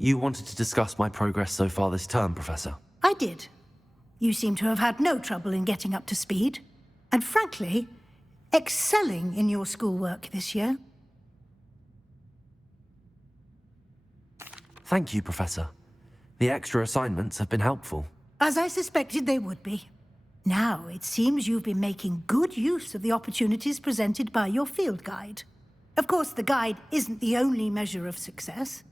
You wanted to discuss my progress so far this term, Professor. I did. You seem to have had no trouble in getting up to speed. And frankly, excelling in your schoolwork this year. Thank you, Professor. The extra assignments have been helpful. As I suspected they would be. Now, it seems you've been making good use of the opportunities presented by your field guide. Of course, the guide isn't the only measure of success.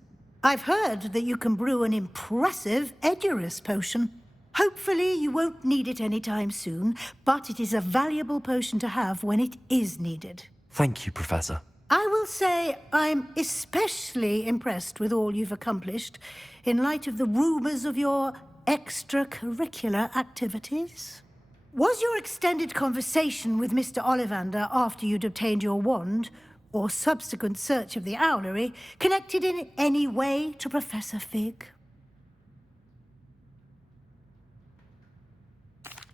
I've heard that you can brew an impressive Edurus potion. Hopefully, you won't need it anytime soon, but it is a valuable potion to have when it is needed. Thank you, Professor. I will say I'm especially impressed with all you've accomplished in light of the rumors of your extracurricular activities. Was your extended conversation with Mr. Ollivander after you'd obtained your wand, or subsequent search of the owlery, connected in any way to Professor Fig?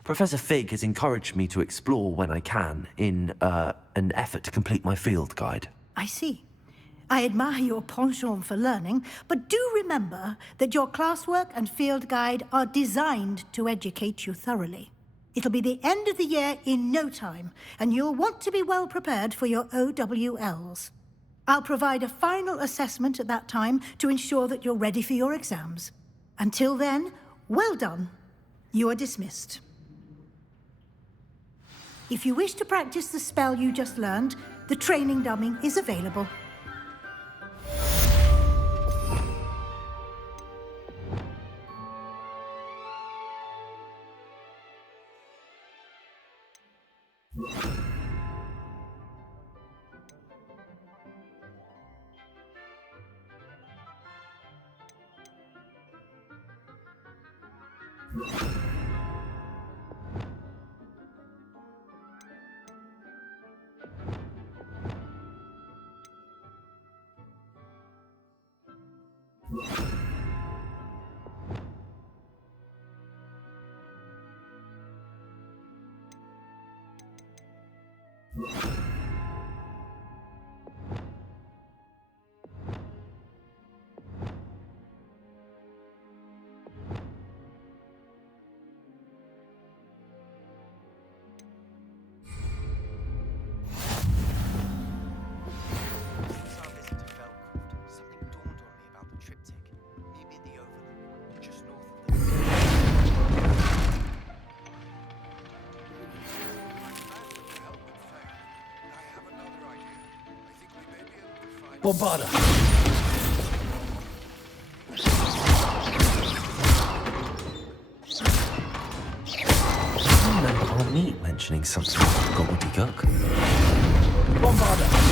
Professor Fig has encouraged me to explore when I can in an effort to complete my field guide. I see. I admire your penchant for learning, but do remember that your classwork and field guide are designed to educate you thoroughly. It'll be the end of the year in no time, and you'll want to be well prepared for your OWLs. I'll provide a final assessment at that time to ensure that you're ready for your exams. Until then, well done. You are dismissed. If you wish to practice the spell you just learned, the training dummy is available. Bombarda. No harm me mentioning something gobbledygook. Bombarda.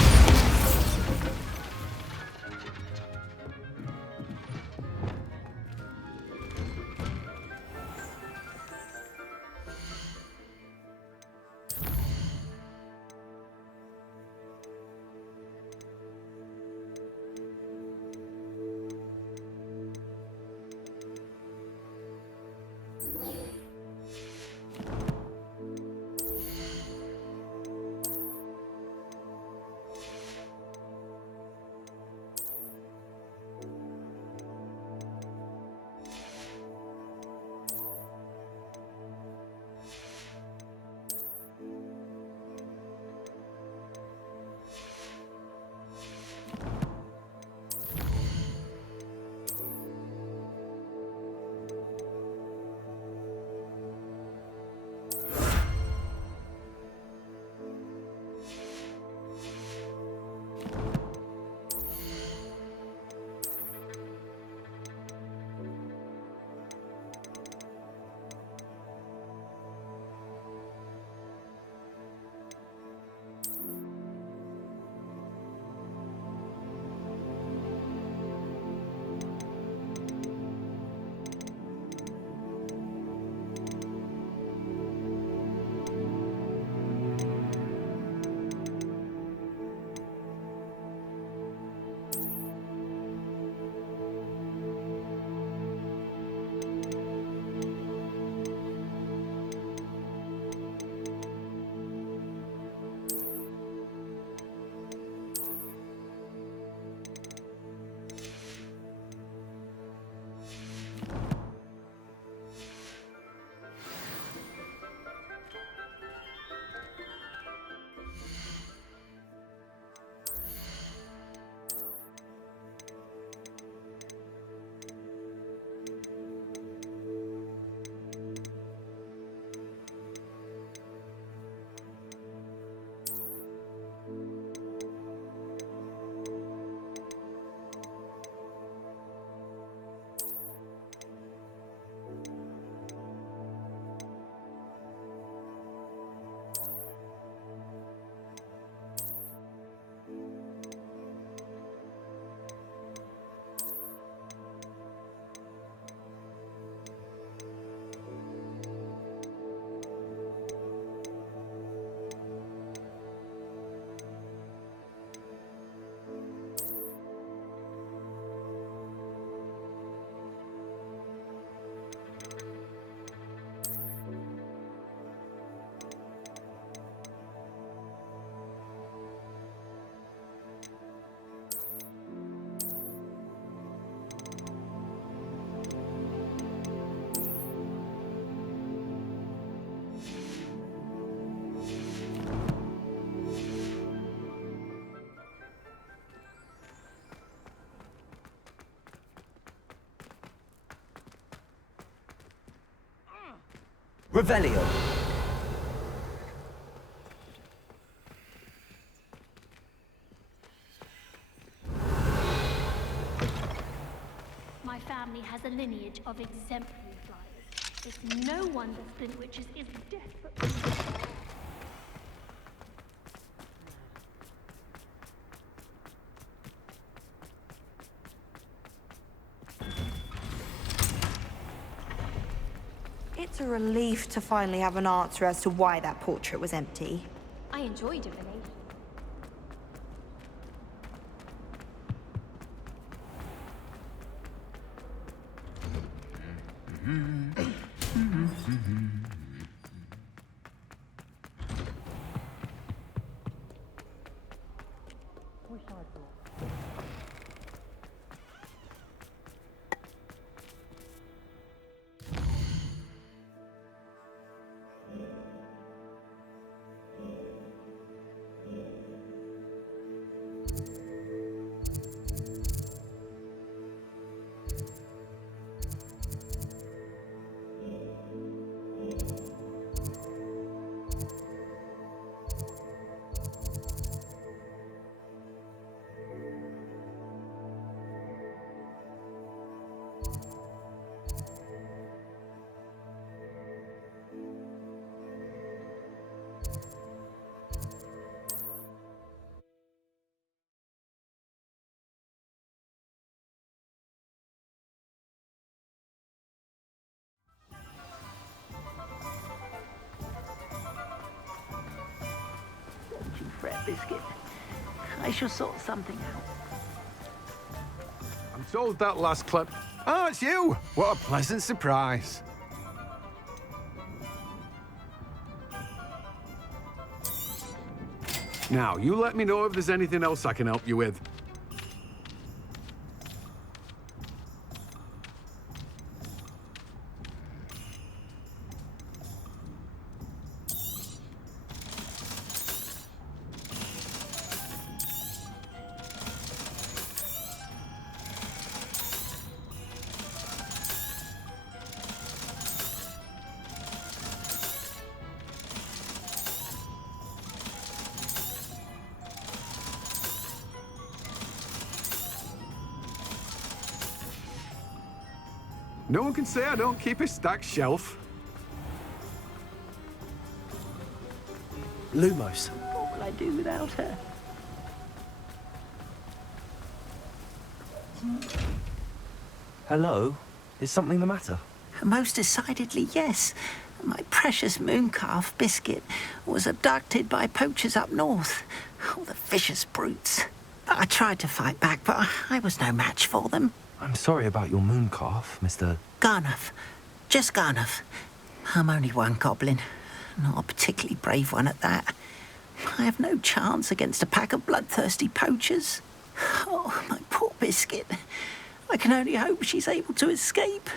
Revelio. My family has a lineage of exemplary flyers. It's no wonder Flint Witches is desperate. It's a relief to finally have an answer as to why that portrait was empty. I enjoy divination. Fret, Biscuit. I shall sort something out. I'm told that last clip. Oh, it's you! What a pleasant surprise. Now, you let me know if there's anything else I can help you with. No one can say I don't keep a stacked shelf. Lumos. What will I do without her? Hello? Is something the matter? Most decidedly, yes. My precious moon calf, Biscuit, was abducted by poachers up north. Oh, the vicious brutes. I tried to fight back, but I was no match for them. I'm sorry about your moon calf, Mr. Garnuff. Just Garnuff. I'm only one goblin. Not a particularly brave one at that. I have no chance against a pack of bloodthirsty poachers. Oh, my poor Biscuit. I can only hope she's able to escape.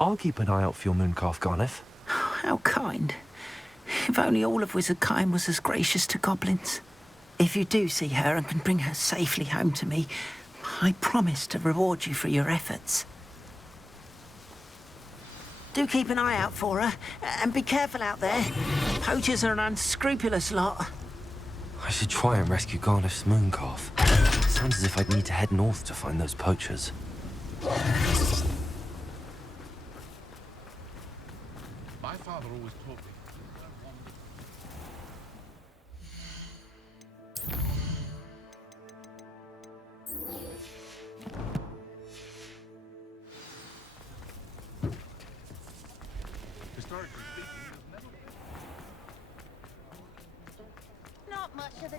I'll keep an eye out for your moon calf, Garniff. How kind. If only all of Wizardkind was as gracious to goblins. If you do see her and can bring her safely home to me, I promise to reward you for your efforts. Do keep an eye out for her, and be careful out there. Poachers are an unscrupulous lot. I should try and rescue Garniff's moon calf. Sounds as if I'd need to head north to find those poachers. My father always taught me.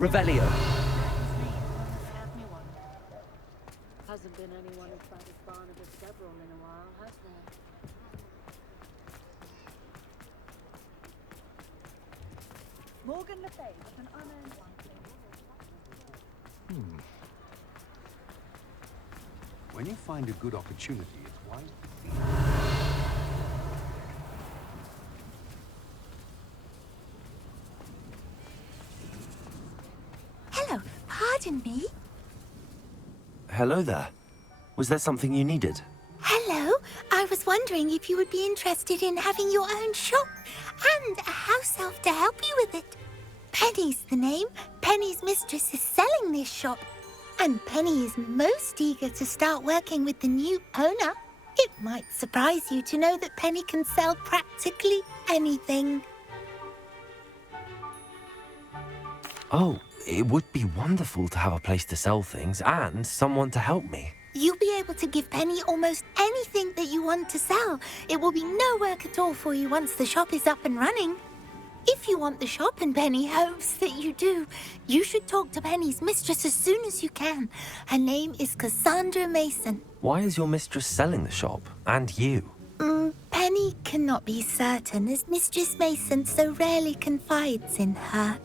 Revelio. Hasn't been anyone as bad as Barnabas Deborah in a while, has there? Morgan Le Fay with an unearned one. When you find a good opportunity, it's wise. Hello, pardon me. Hello there. Was there something you needed? Hello, I was was wondering if you would be interested in having your own shop and a house elf to help you with it. Penny's the name. Penny's mistress is selling this shop, and Penny is most eager to start working with the new owner. It might surprise you to know that Penny can sell practically anything. Oh, it would be wonderful to have a place to sell things and someone to help me. You'll be able to give Penny almost anything that you want to sell. It will be no work at all for you once the shop is up and running. If you want the shop, and Penny hopes that you do, you should talk to Penny's mistress as soon as you can. Her name is Cassandra Mason. Why is your mistress selling the shop? And you? Penny cannot be certain, as Mistress Mason so rarely confides in her.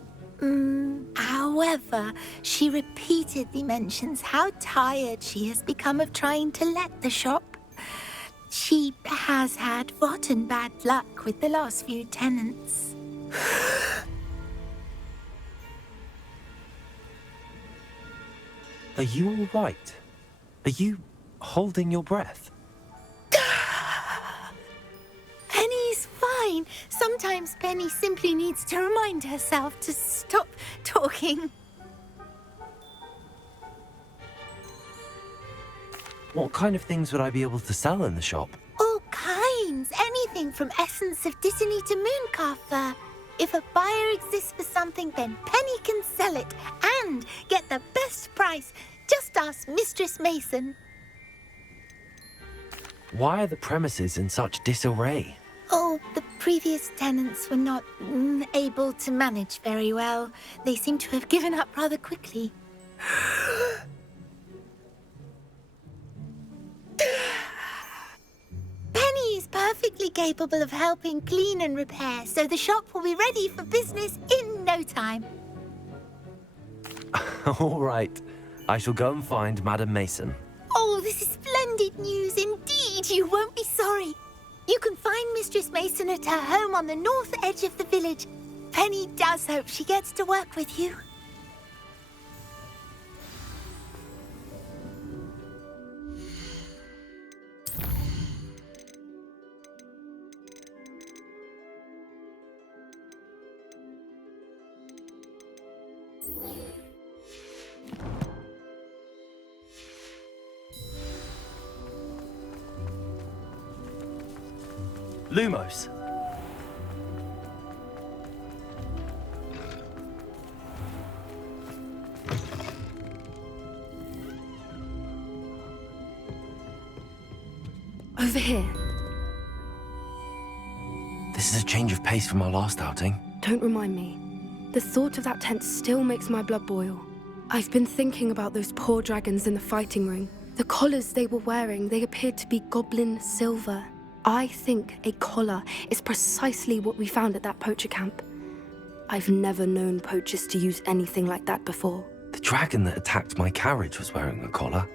However, she repeatedly mentions how tired she has become of trying to let the shop. She has had rotten bad luck with the last few tenants. Are you all right? Are you holding your breath? Penny's fine. Sometimes Penny simply needs to remind herself to stop talking. What kind of things would I be able to sell in the shop? All kinds. Anything from essence of Disney to mooncalf fur. If a buyer exists for something, then Penny can sell it and get the best price. Just ask Mistress Mason. Why are the premises in such disarray? Oh, the previous tenants were not able to manage very well. They seem to have given up rather quickly. Penny is perfectly capable of helping clean and repair, so the shop will be ready for business in no time. All right. I shall go and find Madam Mason. Oh, this is splendid news indeed. You won't be sorry. You can find Mistress Mason at her home on the north edge of the village. Penny does hope she gets to work with you. Lumos. Over here. This is a change of pace from our last outing. Don't remind me. The thought of that tent still makes my blood boil. I've been thinking about those poor dragons in the fighting ring. The collars they were wearing, they appeared to be goblin silver. I think a collar is precisely what we found at that poacher camp. I've never known poachers to use anything like that before. The dragon that attacked my carriage was wearing a collar,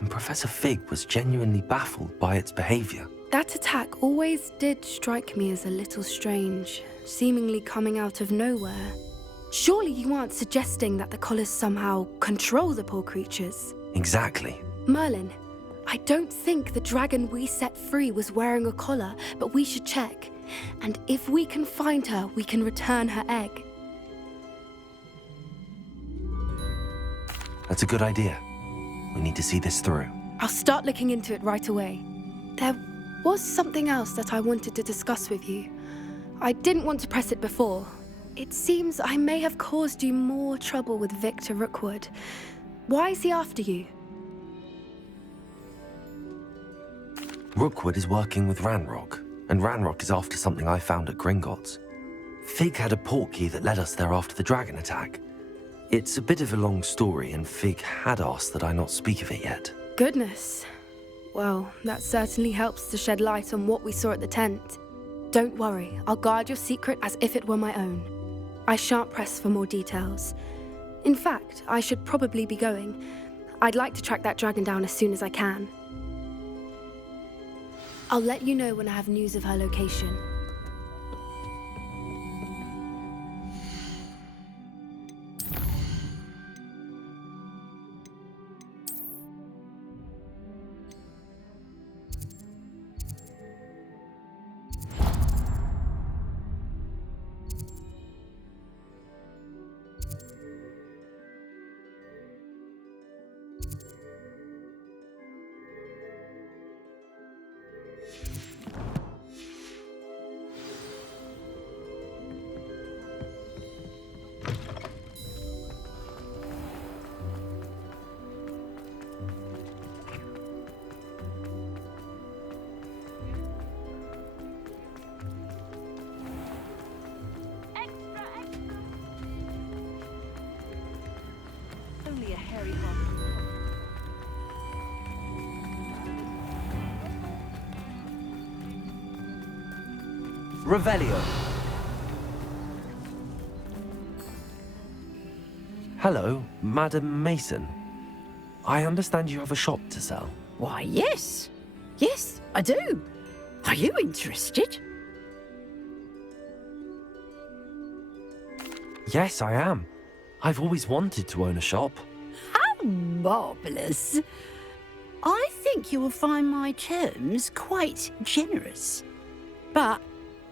and Professor Fig was genuinely baffled by its behavior. That attack always did strike me as a little strange, seemingly coming out of nowhere. Surely you aren't suggesting that the collars somehow control the poor creatures? Exactly. Merlin, I don't think the dragon we set free was wearing a collar, but we should check. And if we can find her, we can return her egg. That's a good idea. We need to see this through. I'll start looking into it right away. There was something else that I wanted to discuss with you. I didn't want to press it before. It seems I may have caused you more trouble with Victor Rookwood. Why is he after you? Rookwood is working with Ranrock, and Ranrock is after something I found at Gringotts. Fig had a portkey that led us there after the dragon attack. It's a bit of a long story, and Fig had asked that I not speak of it yet. Goodness. Well, that certainly helps to shed light on what we saw at the tent. Don't worry, I'll guard your secret as if it were my own. I shan't press for more details. In fact, I should probably be going. I'd like to track that dragon down as soon as I can. I'll let you know when I have news of her location. a hairy one. Revelio. Hello, Madam Mason. I understand you have a shop to sell. Why, yes. Yes, I do. Are you interested? Yes, I am. I've always wanted to own a shop. How marvellous. I think you will find my terms quite generous. But,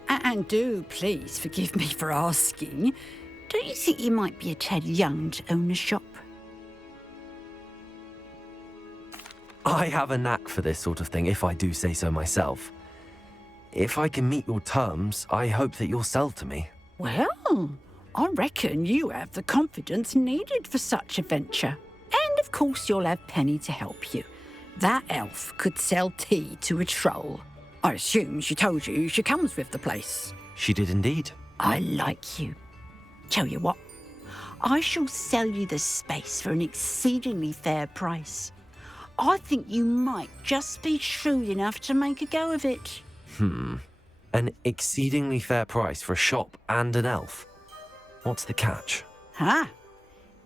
and do please forgive me for asking, don't you think you might be a tad young to own a shop? I have a knack for this sort of thing, if I do say so myself. If I can meet your terms, I hope that you'll sell to me. Well, I reckon you have the confidence needed for such a venture. And of course you'll have Penny to help you. That elf could sell tea to a troll. I assume she told you she comes with the place. She did indeed. I like you. Tell you what, I shall sell you the space for an exceedingly fair price. I think you might just be shrewd enough to make a go of it. An exceedingly fair price for a shop and an elf. What's the catch? Ah,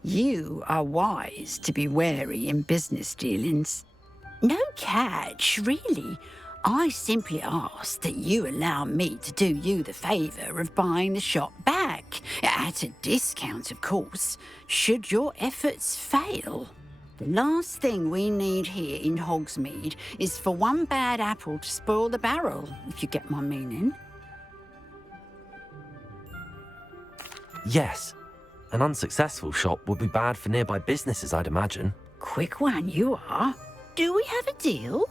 you are wise to be wary in business dealings. No catch, really. I simply ask that you allow me to do you the favour of buying the shop back, at a discount, of course, should your efforts fail. The last thing we need here in Hogsmeade is for one bad apple to spoil the barrel, if you get my meaning. Yes. An unsuccessful shop would be bad for nearby businesses, I'd imagine. Quick one you are. Do we have a deal?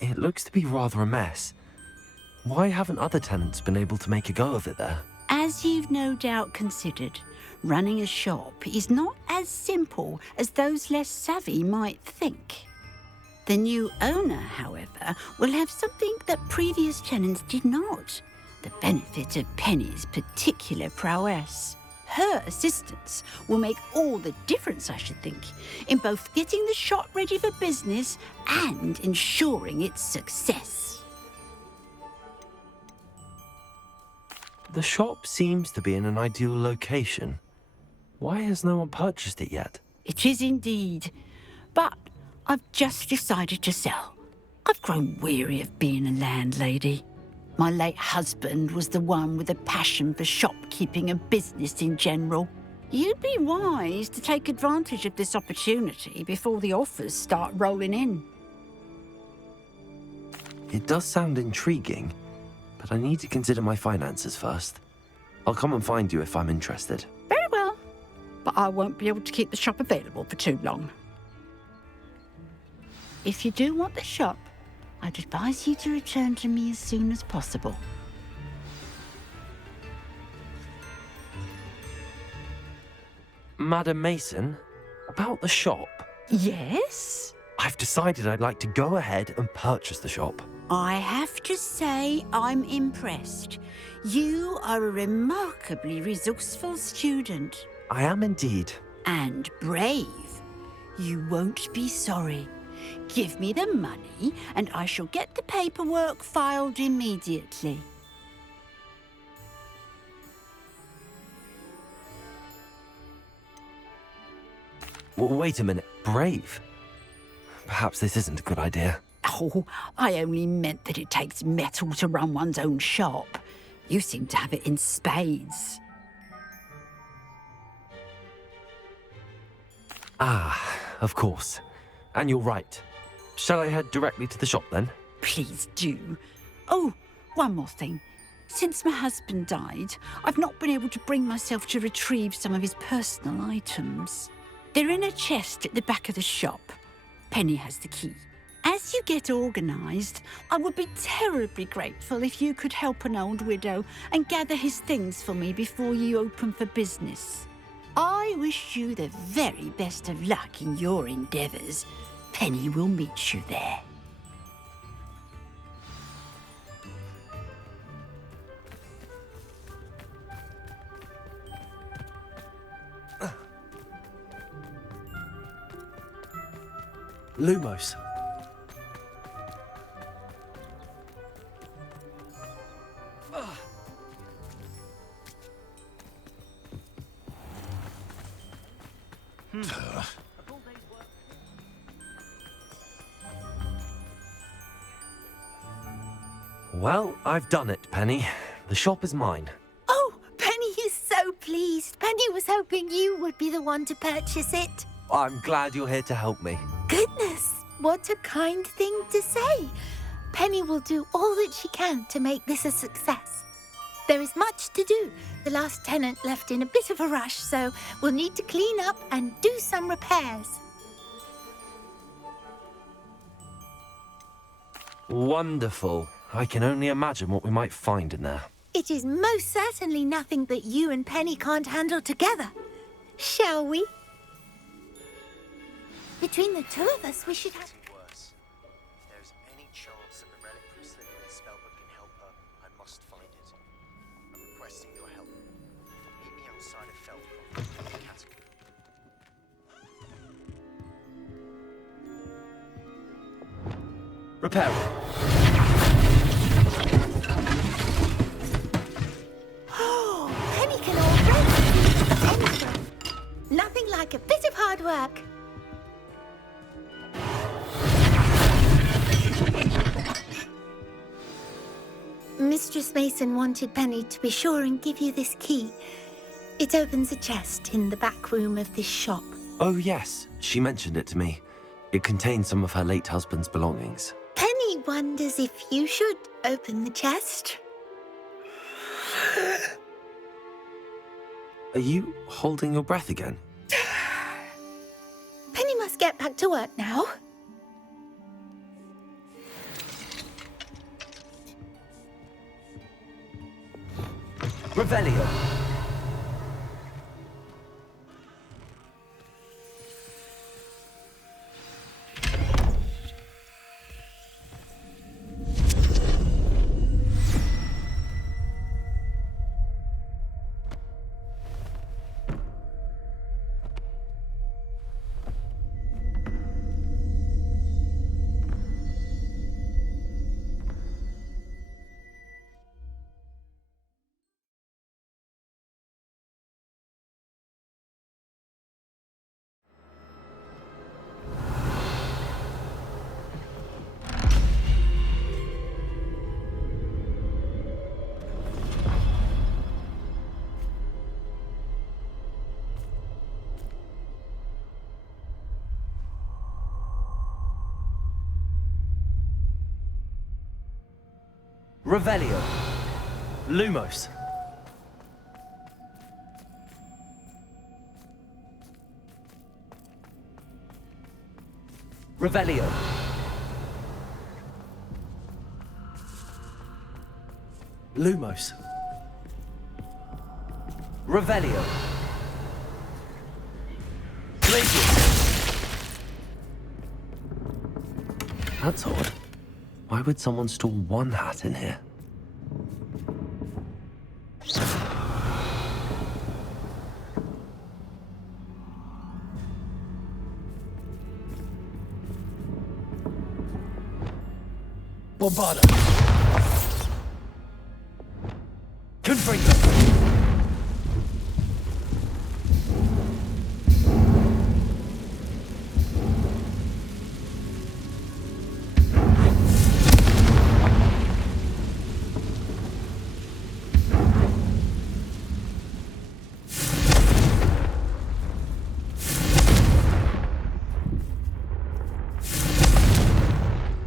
It looks to be rather a mess. Why haven't other tenants been able to make a go of it there? As you've no doubt considered, running a shop is not as simple as those less savvy might think. The new owner, however, will have something that previous tenants did not, the benefit of Penny's particular prowess. Her assistance will make all the difference, I should think, in both getting the shop ready for business and ensuring its success. The shop seems to be in an ideal location. Why has no one purchased it yet? It is indeed, but I've just decided to sell. I've grown weary of being a landlady. My late husband was the one with a passion for shopkeeping and business in general. You'd be wise to take advantage of this opportunity before the offers start rolling in. It does sound intriguing, but I need to consider my finances first. I'll come and find you if I'm interested. Very well, but I won't be able to keep the shop available for too long. If you do want the shop, I'd advise you to return to me as soon as possible. Madam Mason, about the shop. Yes? I've decided I'd like to go ahead and purchase the shop. I have to say I'm impressed. You are a remarkably resourceful student. I am indeed. And brave. You won't be sorry. Give me the money, and I shall get the paperwork filed immediately. Well, wait a minute. Brave? Perhaps this isn't a good idea. Oh, I only meant that it takes metal to run one's own shop. You seem to have it in spades. Ah, of course. And you're right. Shall I head directly to the shop then? Please do. Oh, one more thing. Since my husband died, I've not been able to bring myself to retrieve some of his personal items. They're in a chest at the back of the shop. Penny has the key. As you get organised, I would be terribly grateful if you could help an old widow and gather his things for me before you open for business. I wish you the very best of luck in your endeavours. Penny will meet you there. Lumos. Well, I've done it, Penny. The shop is mine. Oh, Penny is so pleased. Penny was hoping you would be the one to purchase it. I'm glad you're here to help me. Goodness, what a kind thing to say. Penny will do all that she can to make this a success. There is much to do. The last tenant left in a bit of a rush, so we'll need to clean up and do some repairs. Wonderful. I can only imagine what we might find in there. It is most certainly nothing that you and Penny can't handle together. Shall we? Between the two of us, we should have... Worse. If there is any chance that the relic from Slytherin's spellbook can help her, I must find it. I'm requesting your help. Meet me outside of Feldcroft in the category. Repairing. Oh, Penny can already see anything. Nothing like a bit of hard work. Mistress Mason wanted Penny to be sure and give you this key. It opens a chest in the back room of this shop. Oh, yes. She mentioned it to me. It contains some of her late husband's belongings. Penny wonders if you should open the chest. Are you holding your breath again? Penny must get back to work now. Revelio. Revelio. Lumos. Revelio. Lumos. Revelio. That's odd. Why would someone store one hat in here? Bombarda. Confringo.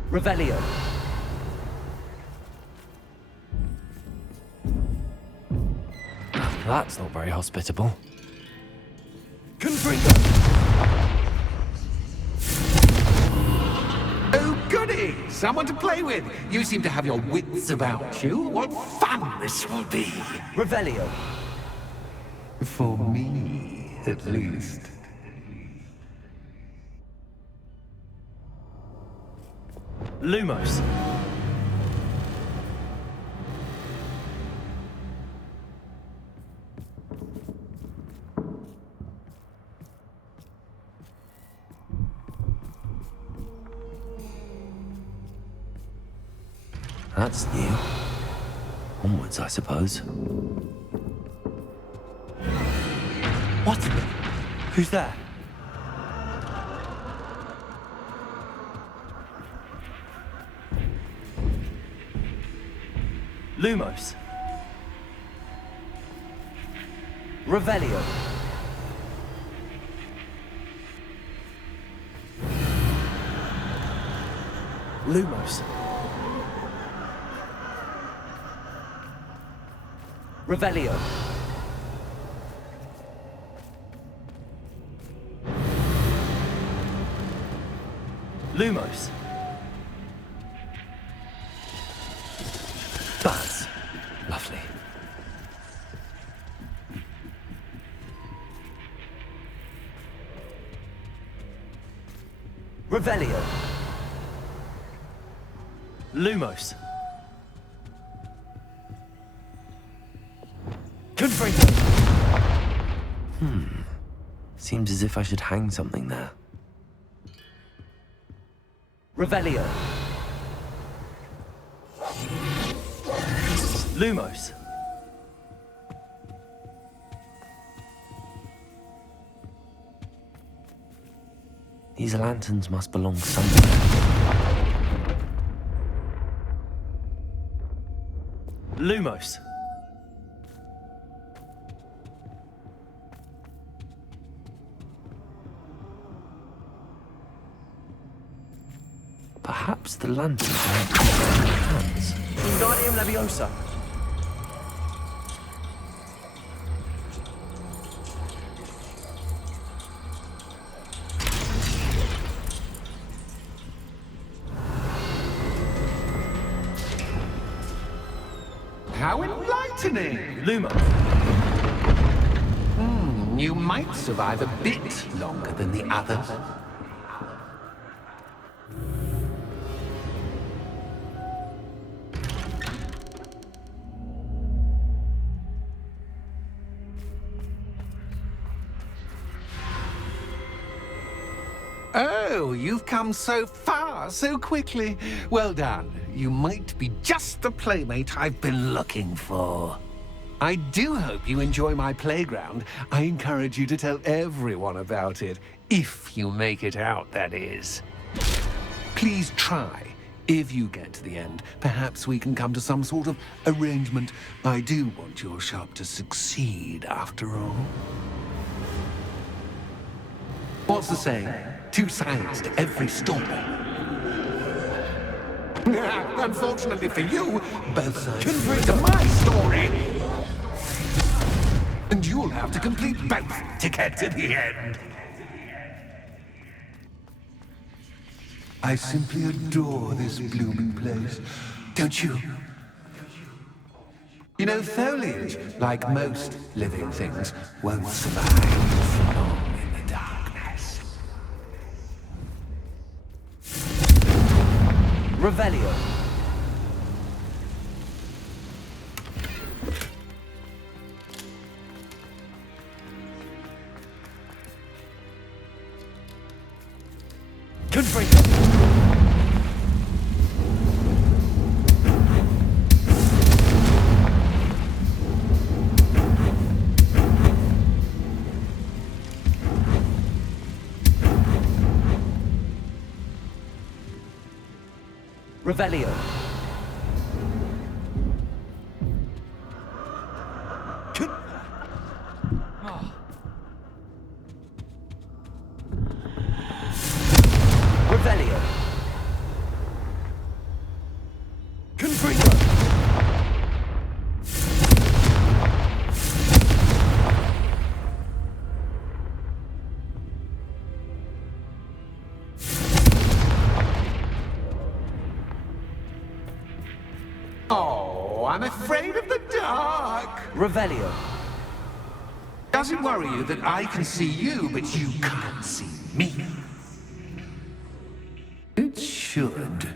Revelio. That's not very hospitable. Confringo. Oh, goody! Someone to play with. You seem to have your wits about you. What fun this will be. Revelio. For me, at least. Lumos. That's new. Onwards, I suppose. What? Who's there? Lumos. Revelio. Lumos. Revelio. Lumos. Buzz. Lovely. Revelio. Lumos. Confringo. Seems as if I should hang something there. Revelio. Lumos. These lanterns must belong somewhere. Lumos. Perhaps the lanterns are in my hands. Wingardium Leviosa. How enlightening! Lumo. You might survive a bit longer than the others. Oh, you've come so far, so quickly. Well done. You might be just the playmate I've been looking for. I do hope you enjoy my playground. I encourage you to tell everyone about it, if you make it out, that is. Please try. If you get to the end, perhaps we can come to some sort of arrangement. I do want your shop to succeed, after all. What's the saying? Two sides to every story. Unfortunately for you, both sides agree to my story. And you'll have to complete both to get to the end. I simply adore this blooming place, don't you? You know, foliage, like most living things, won't survive long in the darkness. Revelio. Confringo. Revelio. Revelio. Confringo. Oh, I'm afraid of the dark. Revelio. Does it worry you that I can see you, but you can't see me? It should.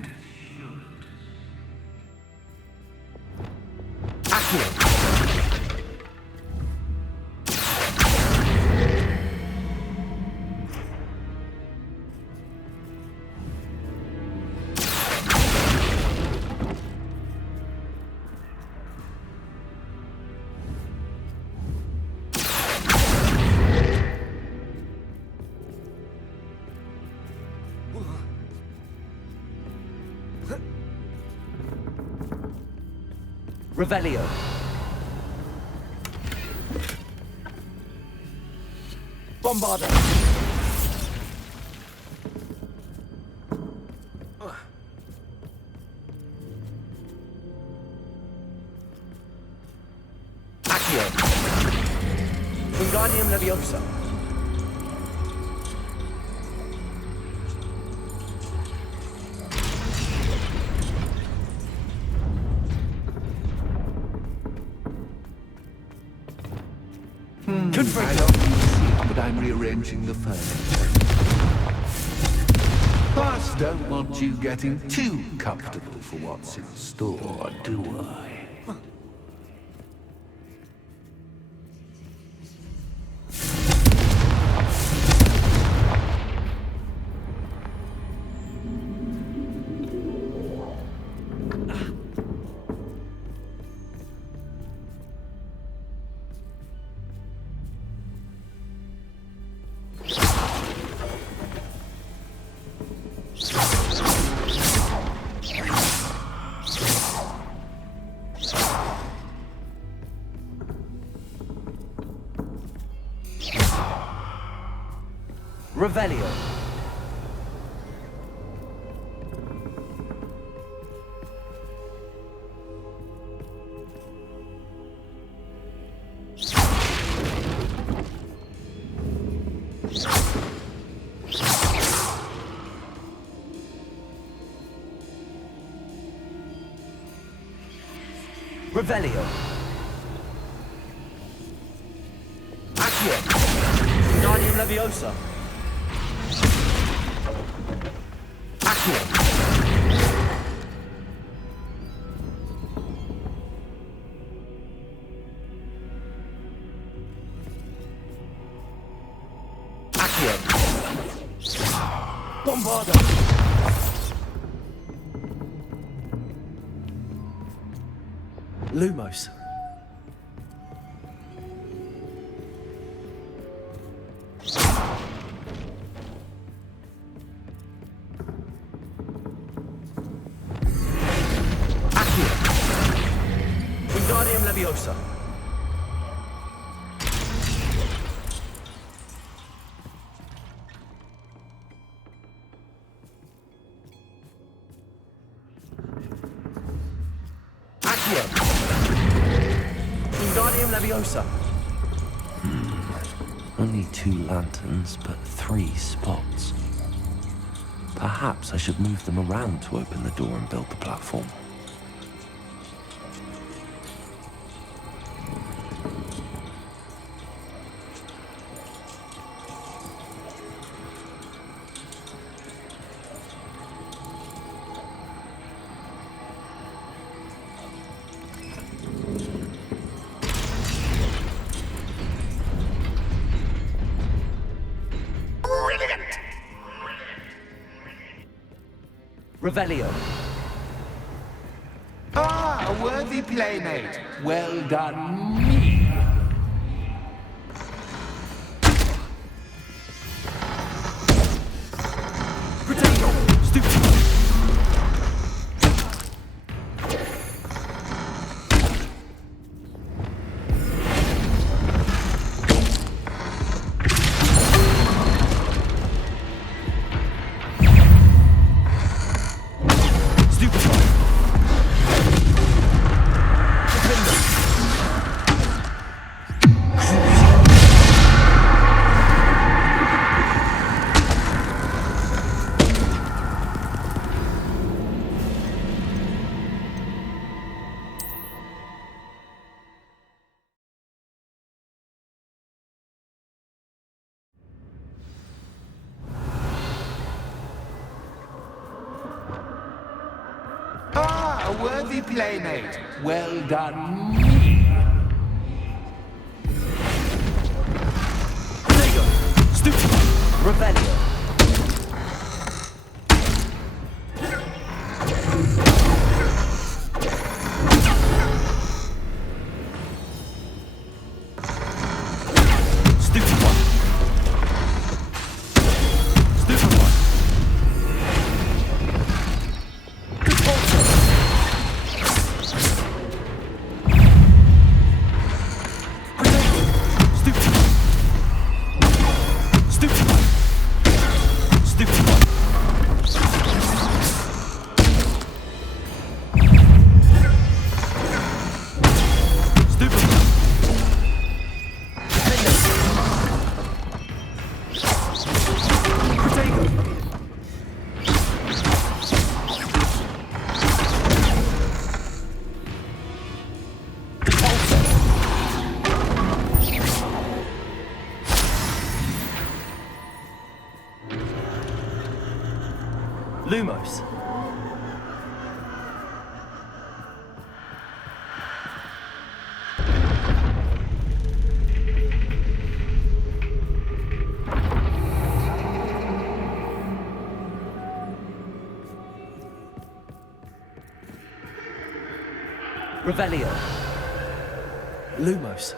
Revelio. Bombarda. Accio. Wingardium Leviosa. I don't see, but I'm rearranging the furniture. Plus, don't want you getting too comfortable for what's in store, do I? Revelio. Revelio. Accio. Wingardium Leviosa. Accio. Accio. Bombarda. Lumos. Accio. Wingardium Leviosa. Accio. Wingardium Leviosa. Only 2 lanterns, but 3 spots. Perhaps I should move them around to open the door and build the platform. Revelio. Ah, a worthy playmate. Well done, me. Potato. Stupid. Ah, a worthy playmate. Well done, me. Potato. Stupid. Revelio. Stupid one. Stupid one. Good Lumos. Revelio. Lumos.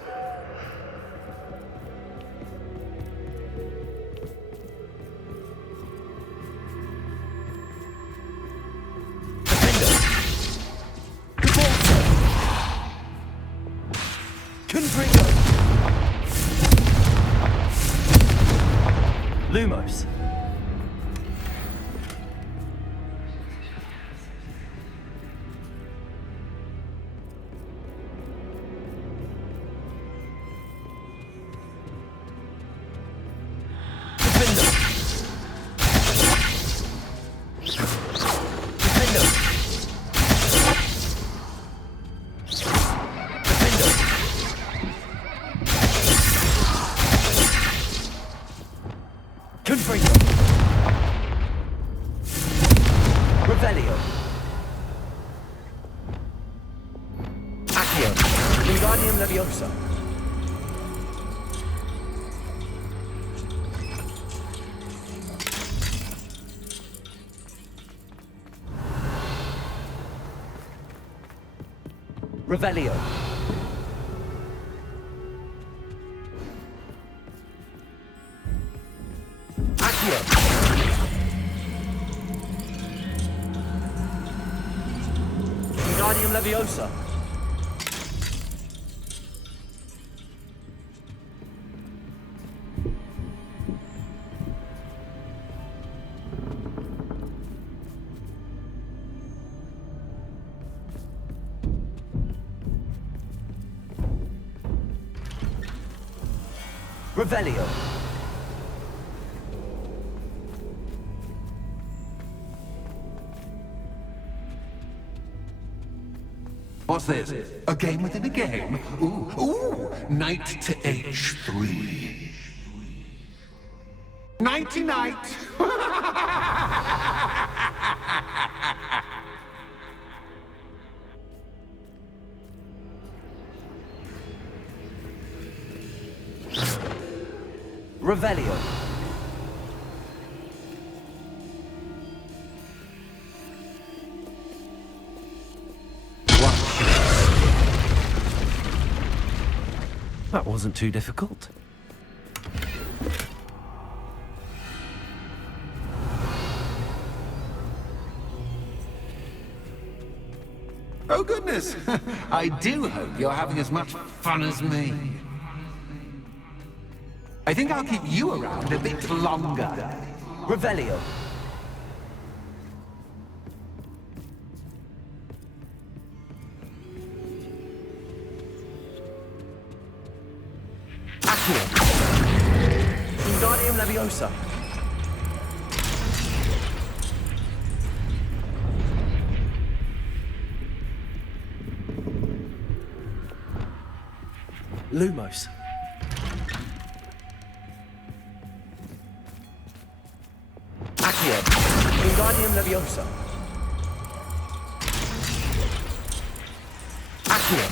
Lumos. Revelio. Accio. Wingardium Leviosa. Revelio. Accio. Wingardium Leviosa. Revelio. What's this? A game within a game? Ooh, knight to H3. Nighty-night! Revelio. That wasn't too difficult. Oh goodness! I do hope you're having as much fun as me. I think I'll keep you around a bit longer. Revelio. Accio. Wingardium Leviosa. Lumos. Accio. Wingardium Leviosa. Accio.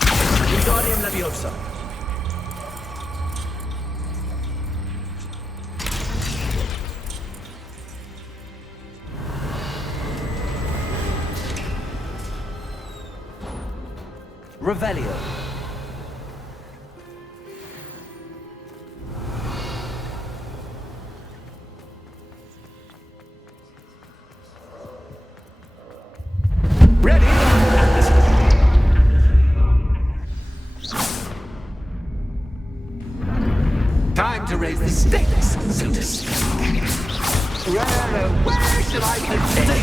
Wingardium Leviosa. Revelio. Ready? Time to raise the stakes, so to speak. Where shall I begin?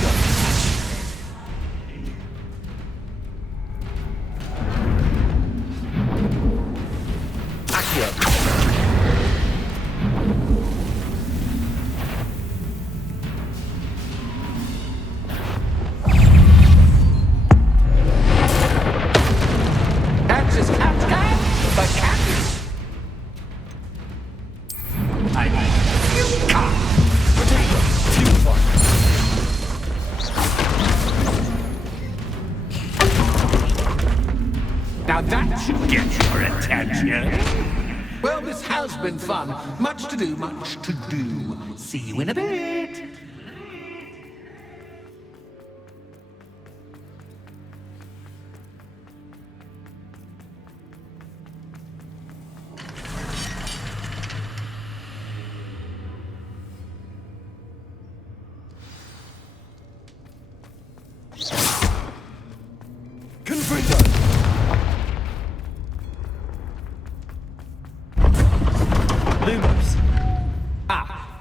Now that should get your attention. Well, this has been fun. Much to do, much to do. See you in a bit.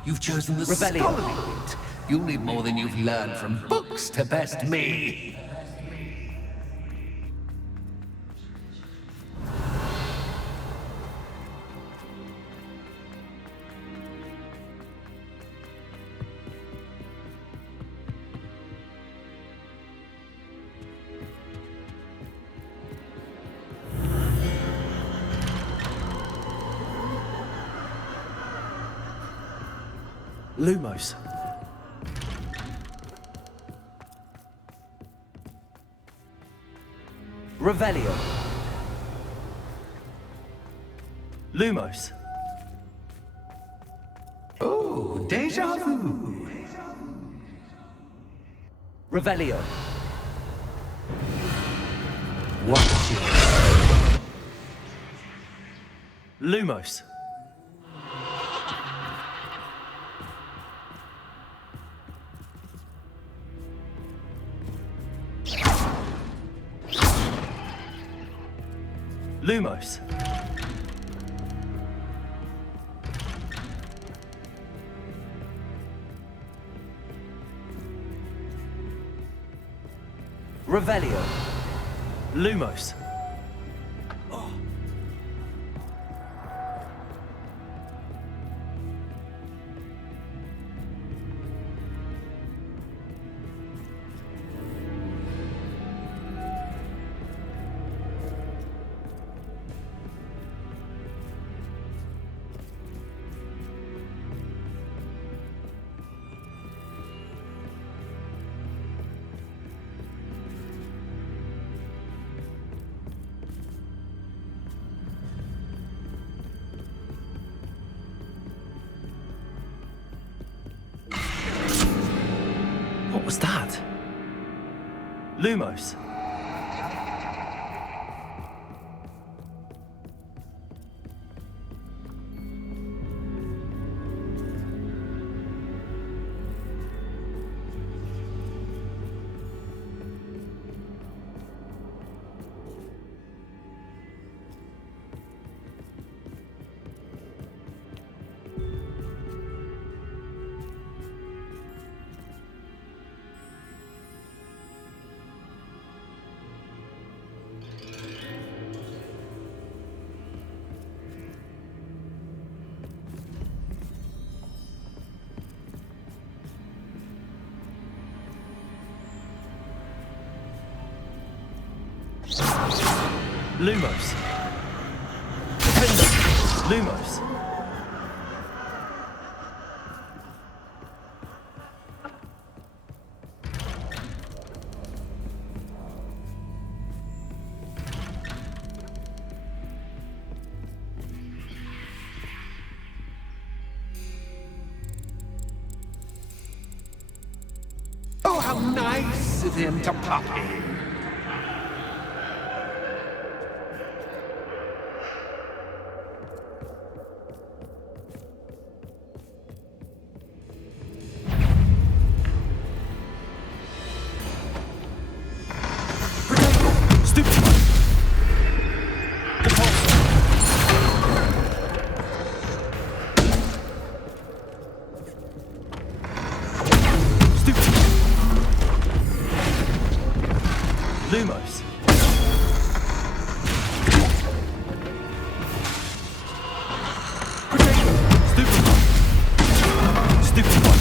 You've chosen the scholarly route. You'll need more than you've learned from books to best me. Lumos. Revelio. Lumos. Oh, deja vu. Revelio. Watch it. Lumos. Lumos. Revelio. Lumos. What was that? Lumos. Lumos. Lumos. Oh, how nice of him to pop in. Lumos. Stupid one.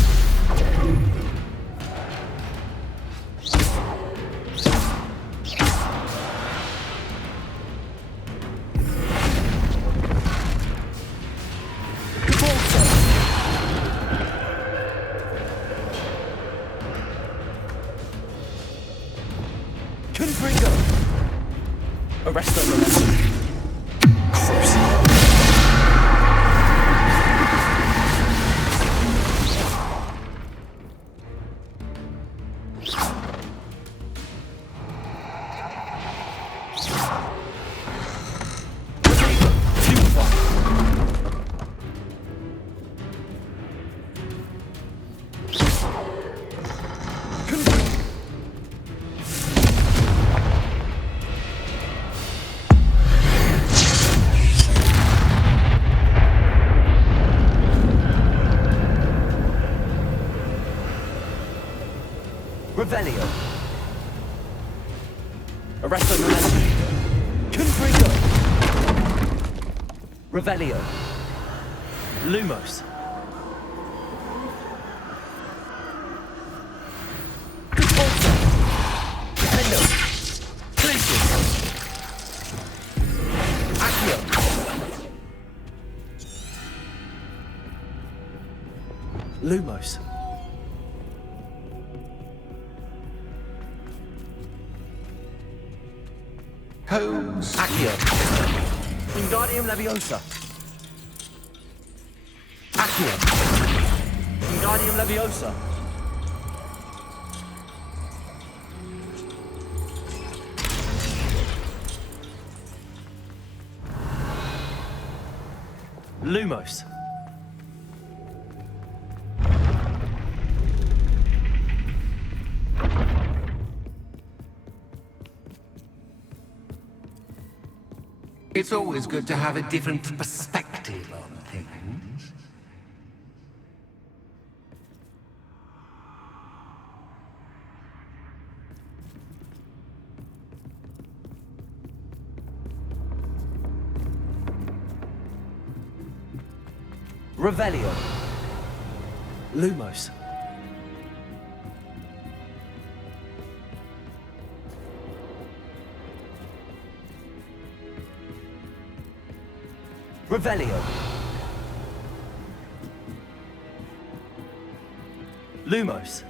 Arresto Momentum. Crucial. Revelio. Arresto Momentum. Confringo. Revelio. Lumos. Defaulto. Defendo. Glacius. Accio. Lumos. Holmes. Accio. Wingardium Leviosa. Accio. Wingardium Leviosa. Lumos. It's always good to have a different perspective on things. Revelio. Lumos. Revelio. Lumos.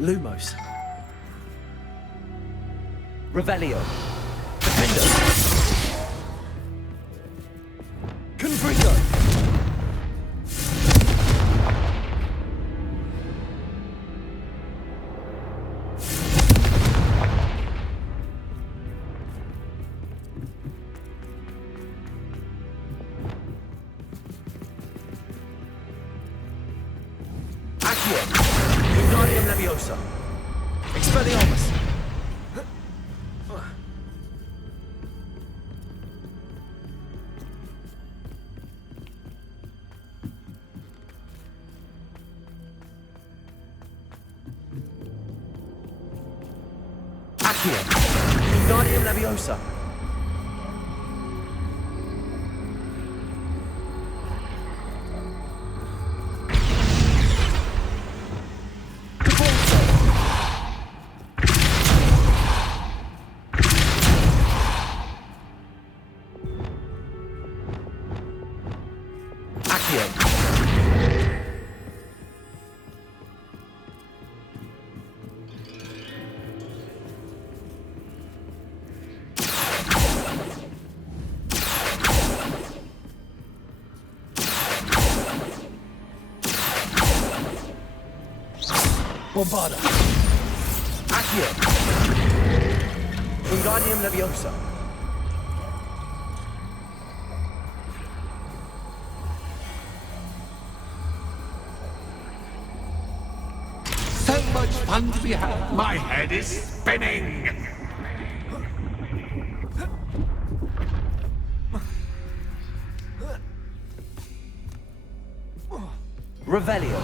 Lumos. Revelio. Defendo. Confringo. Accio. Wingardium Leviosa. Expelliarmus. Accio. Wingardium Leviosa. Bombarda. Accio. Wingardium Leviosa. much fun to be had. My head is spinning. Revelio.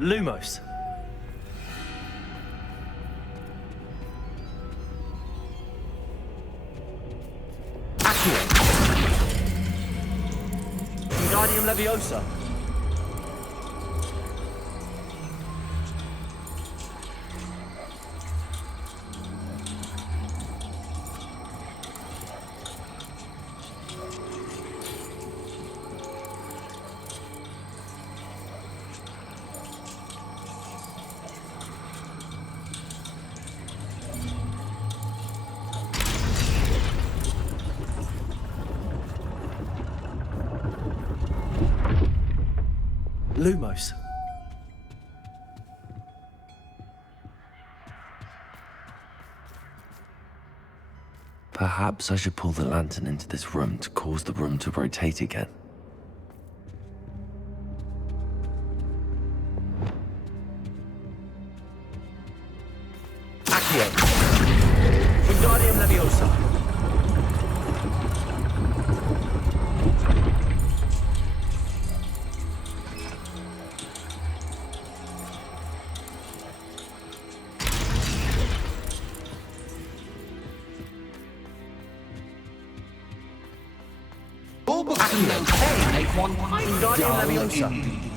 Lumos. Accio. Wingardium Leviosa. Lumos. Perhaps I should pull the lantern into this room to cause the room to rotate again. Accio. Wingardium Leviosa. Hey, make one Wingardium Leviosa.